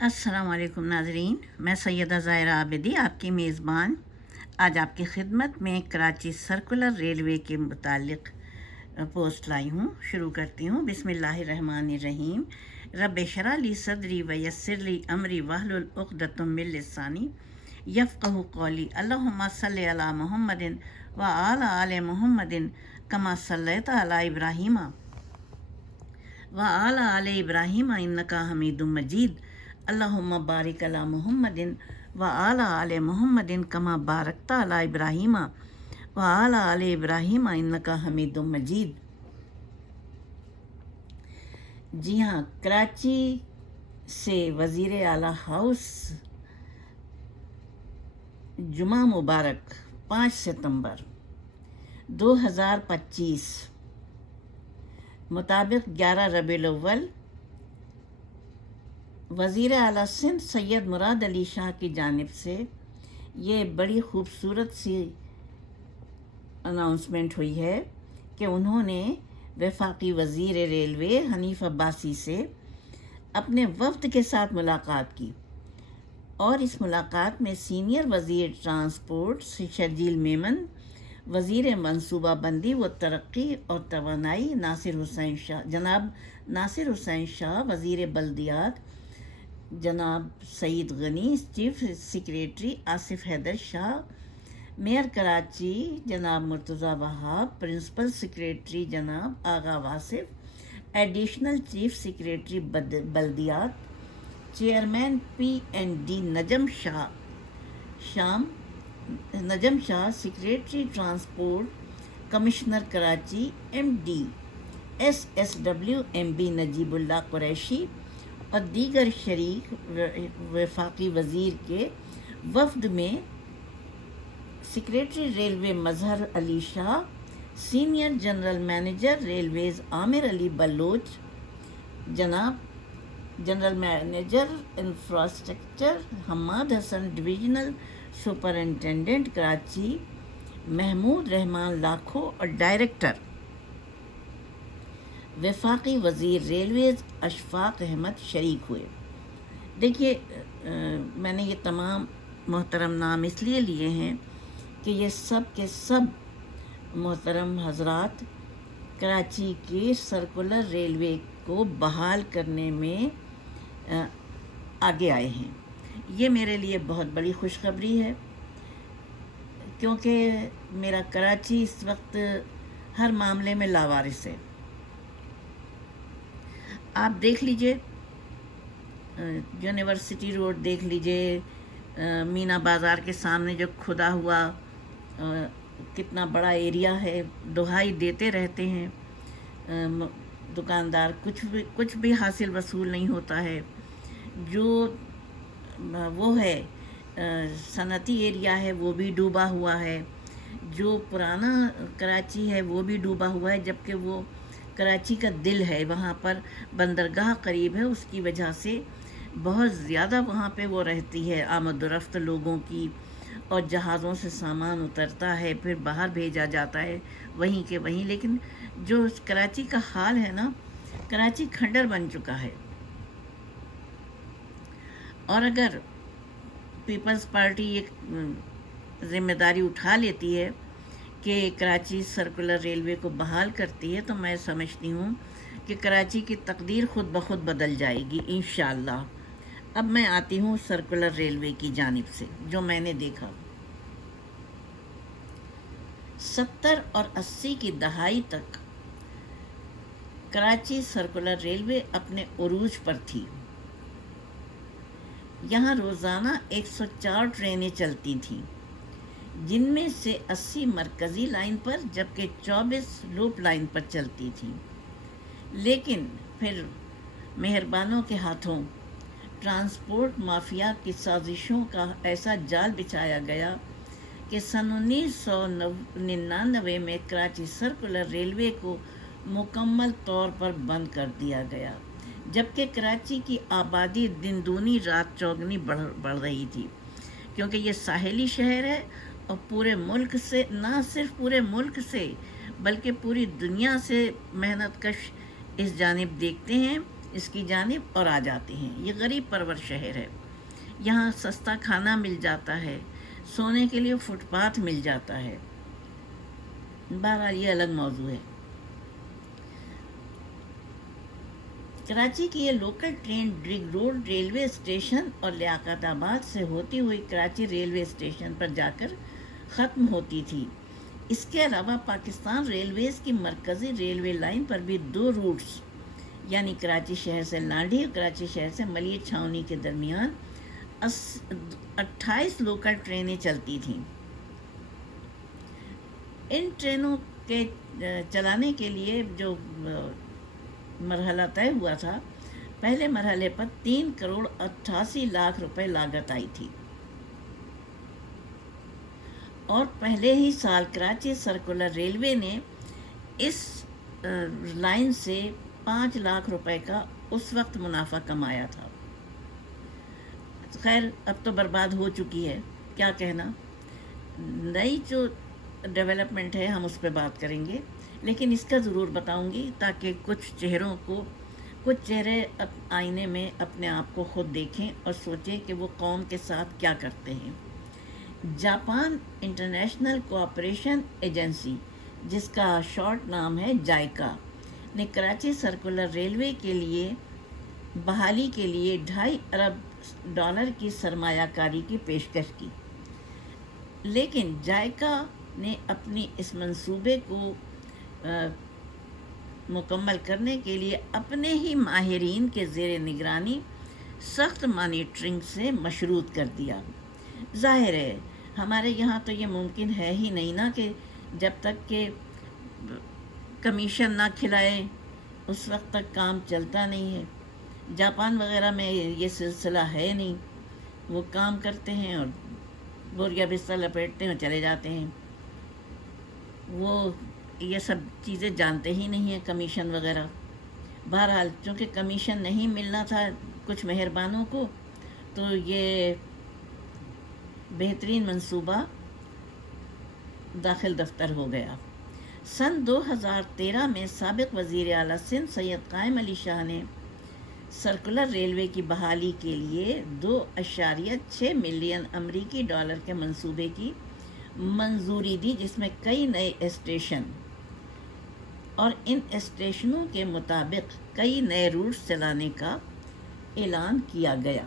السلام علیکم ناظرین، میں سیدہ ظاہرہ عابدی آپ کی میزبان۔ آج آپ کی خدمت میں کراچی سرکولر ریلوے کے متعلق پوسٹ لائی ہوں، شروع کرتی ہوں۔ بسم اللہ الرحمن الرحیم۔ رب شرح لی صدری و یسر لی امری وحل العقدۃ من لسانی یفقہ قولی۔ اللہم صلی علی محمد و آل آل محمد کما صلیت علی ابراہیم۔ و آل آل ابراہیم، انکا حمید مجید۔ اللہم بارک علی محمد و آل آل محمد کما بارکتا علی ابراہیم و آل آل ابراہیم انکا حمید مجید۔ جی ہاں کراچی سے وزیر اعلیٰ ہاؤس جمعہ مبارک، پانچ ستمبر دو ہزار پچیس مطابق گیارہ ربیع الاول وزیر اعلیٰ سندھ سید مراد علی شاہ کی جانب سے یہ بڑی خوبصورت سی اناؤنسمنٹ ہوئی ہے کہ انہوں نے وفاقی وزیر ریلوے حنیف عباسی سے اپنے وفد کے ساتھ ملاقات کی اور اس ملاقات میں سینئر وزیر ٹرانسپورٹ شرجیل میمن، وزیر منصوبہ بندی و ترقی اور توانائی ناصر حسین شاہ، جناب ناصر حسین شاہ، وزیر بلدیات جناب Saeed Ghani, chief secretary Asif Haider Shah, mayor Karachi جناب مرتضیٰ وہاب، پرنسپل سیکریٹری جناب Agha Wasif, additional chief secretary بلدیات، chairman P N D Najam Shah شام، Najam Shah, secretary transport commissioner Karachi M D S S W M B Najeebullah Qureshi اور دیگر شریک وفاقی وزیر کے وفد میں secretary railway Mazhar Ali Shah, senior general manager railways Amir Ali Baloch, جناب general manager infrastructure Hammad Hassan, divisional superintendent Karachi, Mehmood Rehman Lakho اور ڈائریکٹر وفاقی وزیر ریلویز اشفاق احمد شریک ہوئے۔ دیکھیے میں نے یہ تمام محترم نام اس لیے لیے ہیں کہ یہ سب کے سب محترم حضرات کراچی کے سرکولر ریلوے کو بحال کرنے میں آگے آئے ہیں۔ یہ میرے لیے بہت بڑی خوشخبری ہے، کیونکہ میرا کراچی اس وقت ہر معاملے میں لاوارث ہے۔ آپ دیکھ لیجیے یونیورسٹی روڈ دیکھ لیجیے مینا بازار کے سامنے جو کھدا ہوا کتنا بڑا ایریا ہے، دہائی دیتے رہتے ہیں دکاندار، کچھ بھی کچھ بھی حاصل وصول نہیں ہوتا ہے۔ جو وہ ہے صنعتی ایریا ہے، وہ بھی ڈوبا ہوا ہے۔ جو پرانا کراچی ہے، وہ بھی ڈوبا ہوا ہے، جبکہ وہ کراچی کا دل ہے، وہاں پر بندرگاہ قریب ہے، اس کی وجہ سے بہت زیادہ وہاں پہ وہ رہتی ہے۔ آمد و رفت لوگوں کی اور جہازوں سے سامان اترتا ہے، پھر باہر بھیجا جاتا ہے، وہیں کے وہیں۔ لیکن جو کراچی کا حال ہے نا، کراچی کھنڈر بن چکا ہے۔ اور اگر پیپلز پارٹی ایک ذمہ داری اٹھا لیتی ہے کہ کراچی سرکولر ریلوے کو بحال کرتی ہے تو میں سمجھتی ہوں کہ کراچی کی تقدیر خود بخود بدل جائے گی انشاءاللہ۔ اب میں آتی ہوں سرکولر ریلوے کی جانب سے، جو میں نے دیکھا۔ ستر اور اسی کی دہائی تک کراچی سرکولر ریلوے اپنے عروج پر تھی۔ یہاں روزانہ ایک سو چار ٹرینیں چلتی تھیں۔ جن میں سے اسی مرکزی لائن پر جبکہ چوبیس لوپ لائن پر چلتی تھیں۔ لیکن پھر مہربانوں کے ہاتھوں ٹرانسپورٹ مافیا کی سازشوں کا ایسا جال بچھایا گیا کہ سن انیس سو ننانوے میں کراچی سرکولر ریلوے کو مکمل طور پر بند کر دیا گیا، جبکہ کراچی کی آبادی دن دونی رات چوگنی بڑھ بڑھ رہی تھی۔ کیونکہ یہ ساحلی شہر ہے اور پورے ملک سے، نہ صرف پورے ملک سے، بلکہ پوری دنیا سے محنت کش اس جانب دیکھتے ہیں، اس کی جانب اور آ جاتے ہیں۔ یہ غریب پرور شہر ہے۔ یہاں سستا کھانا مل جاتا ہے، سونے کے لیے فٹ پاتھ مل جاتا ہے۔ بہرحال یہ الگ موضوع ہے۔ کراچی کی یہ local train Drigh road railway station اور لیاقت آباد سے ہوتی ہوئی کراچی ریلوے اسٹیشن پر جا کر ختم ہوتی تھی۔ اس کے علاوہ پاکستان ریلویز کی مرکزی ریلوے لائن پر بھی دو روٹس یعنی کراچی شہر سے لانڈی اور کراچی شہر سے ملیٹ چھاونی کے درمیان اٹھائیس لوکل ٹرینیں چلتی تھیں۔ ان ٹرینوں کے، چلانے کے لیے جو، مرحلہ طے ہوا تھا، پہلے مرحلے پر تین کروڑ اٹھاسی لاکھ روپے لاگت آئی تھی۔ اور پہلے ہی سال کراچی سرکولر ریلوے نے اس لائن سے پانچ لاکھ روپے کا اس وقت منافع کمایا تھا۔ خیر، اب تو برباد ہو چکی ہے۔ کیا کہنا؟ نئی جو ڈیولپمنٹ ہے، ہم اس پہ بات کریں گے۔ لیکن اس کا ضرور بتاؤں گی تاکہ کچھ چہروں کو، کچھ چہرے آئینے میں اپنے آپ کو خود دیکھیں اور سوچیں کہ وہ قوم کے ساتھ کیا کرتے ہیں۔ جاپان انٹرنیشنل کوآپریشن ایجنسی، جس کا شارٹ نام ہے جائکا نے کراچی سرکولر ریلوے کے لیے، بحالی کے لیے ڈھائی ارب ڈالر کی سرمایہ کاری کی پیشکش کی۔ لیکن جائکا نے اپنی اس منصوبے کو مکمل کرنے کے لیے اپنے ہی ماہرین کے زیر نگرانی، سخت مانیٹرنگ سے مشروط کر دیا۔ ظاہر ہے، ہمارے یہاں تو یہ ممکن ہے ہی نہیں نا کہ جب تک کہ کمیشن نہ کھلائے، اس وقت تک کام چلتا نہیں ہے۔ جاپان وغیرہ میں یہ سلسلہ ہے نہیں۔ وہ کام کرتے ہیں اور بوریا بستر لپیٹتے ہیں اور چلے جاتے ہیں۔ وہ یہ سب چیزیں جانتے ہی نہیں ہیں کمیشن وغیرہ۔ بہرحال چونکہ کمیشن نہیں ملنا تھا کچھ مہربانوں کو، تو یہ بہترین منصوبہ داخل دفتر ہو گیا۔ سن دو ہزار تیرہ میں سابق وزیر اعلیٰ سندھ سید قائم علی شاہ نے سرکولر ریلوے کی بحالی کے لیے دو اشاریہ چھ ملین امریکی ڈالر کے منصوبے کی منظوری دی، جس میں کئی نئے اسٹیشن اور ان اسٹیشنوں کے مطابق کئی نئے روٹس چلانے کا اعلان کیا گیا۔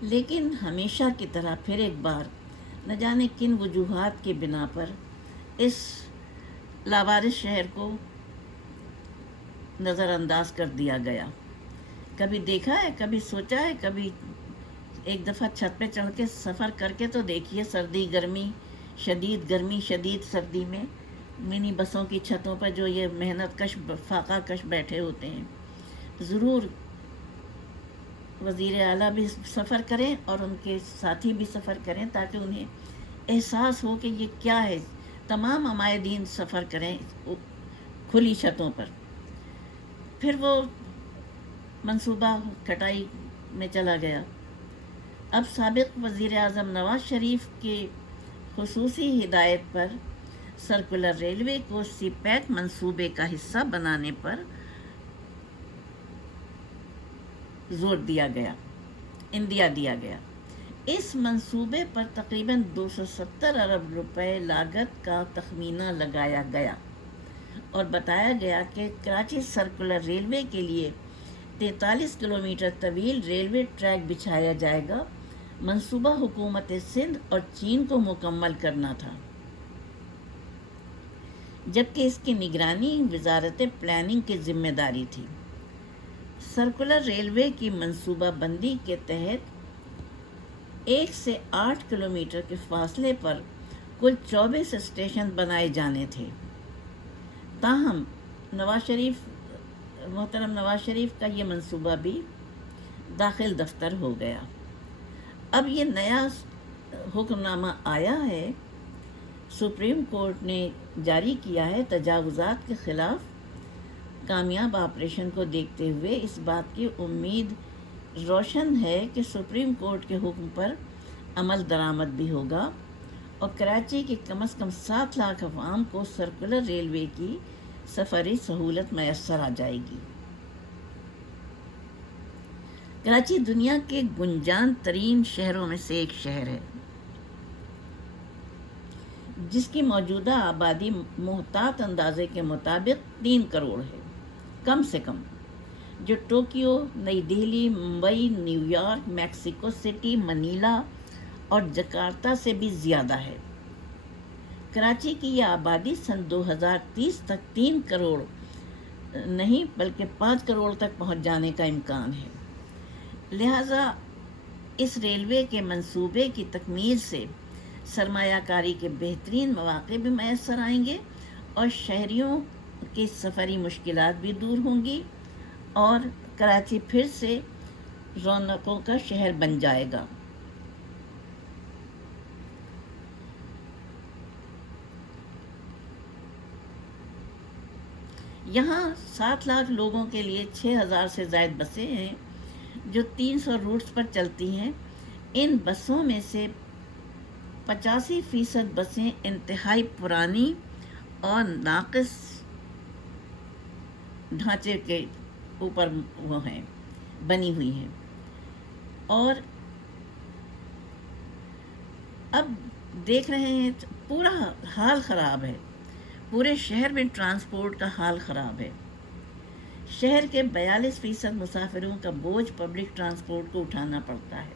لیکن ہمیشہ کی طرح پھر ایک بار نہ جانے کن وجوہات کے بنا پر اس لاوارث شہر کو نظر انداز کر دیا گیا۔ کبھی دیکھا ہے، کبھی سوچا ہے، کبھی ایک دفعہ چھت پہ چڑھ کے سفر کر کے تو دیکھیے سردی، گرمی، شدید گرمی، شدید سردی میں منی بسوں کی چھتوں پر جو یہ محنت کش، فاقہ کش بیٹھے ہوتے ہیں۔ ضرور وزیر اعلیٰ بھی سفر کریں اور ان کے ساتھی بھی سفر کریں تاکہ انہیں احساس ہو کہ یہ کیا ہے۔ تمام عمائدین سفر کریں کھلی چھتوں پر۔ پھر وہ منصوبہ کٹائی میں چلا گیا۔ اب سابق وزیر اعظم نواز شریف کے خصوصی ہدایت پر سرکولر ریلوے کو سی پیک منصوبے کا حصہ بنانے پر زور دیا گیا اندیا دیا گیا۔ اس منصوبے پر تقریباً دو سو ستر ارب روپے لاگت کا تخمینہ لگایا گیا اور بتایا گیا کہ کراچی سرکولر ریلوے کے لیے تینتالیس کلومیٹر طویل ریلوے ٹریک بچھایا جائے گا۔ منصوبہ حکومت سندھ اور چین کو مکمل کرنا تھا۔ جبکہ اس کی نگرانی وزارت پلاننگ کی ذمہ داری تھی۔ سرکولر ریلوے کی منصوبہ بندی کے تحت ایک سے آٹھ کلومیٹر کے فاصلے پر کل چوبیس اسٹیشن بنائے جانے تھے۔ تاہم، نواز شریف، محترم نواز شریف کا یہ منصوبہ بھی داخل دفتر ہو گیا۔ اب یہ نیا حکم نامہ آیا ہے۔ سپریم کورٹ نے جاری کیا ہے تجاوزات کے خلاف۔ کامیاب آپریشن کو دیکھتے ہوئے اس بات کی امید روشن ہے کہ سپریم کورٹ کے حکم پر عمل درآمد بھی ہوگا اور کراچی کے کم از کم سات لاکھ عوام کو سرکولر ریلوے کی سفری سہولت میسر آ جائے گی۔ کراچی دنیا کے گنجان ترین شہروں میں سے ایک شہر ہے، جس کی موجودہ آبادی محتاط اندازے کے مطابق تین کروڑ ہے۔ کم سے کم جو ٹوکیو، نئی Delhi, Mumbai, New York, Mexico City, Manila اور جکارتا سے بھی زیادہ ہے۔ کراچی کی یہ آبادی سن دو ہزار تیس تک تین کروڑ نہیں بلکہ پانچ کروڑ تک پہنچ جانے کا امکان ہے۔ لہذا اس ریلوے کے منصوبے کی تکمیل سے سرمایہ کاری کے بہترین مواقع بھی میسر آئیں گے اور شہریوں کی سفری مشکلات بھی دور ہوں گی اور کراچی پھر سے رونقوں کا شہر بن جائے گا۔ یہاں سات لاکھ لوگوں کے لیے چھ ہزار سے زائد بسیں ہیں جو تین سو روٹس پر چلتی ہیں۔ ان بسوں میں سے پچاسی فیصد بسیں انتہائی پرانی اور ناقص ڈھانچے کے اوپر وہ ہیں، بنی ہوئی ہیں۔ اور اب دیکھ رہے ہیں، پورا حال خراب ہے۔ پورے شہر میں ٹرانسپورٹ کا حال خراب ہے۔ شہر کے بیالیس فیصد مسافروں کا بوجھ پبلک ٹرانسپورٹ کو اٹھانا پڑتا ہے۔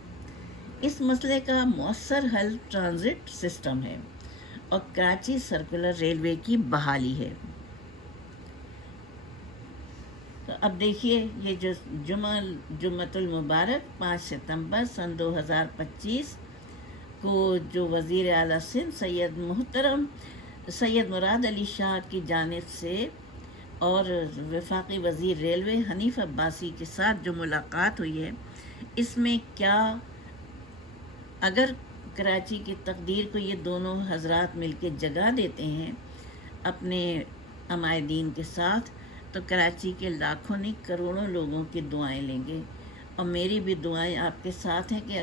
اس مسئلے کا مؤثر حل ٹرانزٹ سسٹم ہے اور کراچی سرکولر ریلوے کی بحالی ہے تو اب دیکھیے، یہ جو جمعہ جمعۃ المبارک، پانچ ستمبر سن دو ہزار پچیس کو جو وزیر اعلیٰ سندھ سید محترم سید مراد علی شاہ کی جانب سے اور وفاقی وزیر ریلوے حنیف عباسی کے ساتھ جو ملاقات ہوئی ہے، اس میں کیا اگر کراچی کی تقدیر کو یہ دونوں حضرات مل کے جگہ دیتے ہیں اپنے عمائدین کے ساتھ تو کراچی کے لاکھوں نہیں کروڑوں لوگوں کی دعائیں لیں گے اور میری بھی دعائیں آپ کے ساتھ ہیں کہ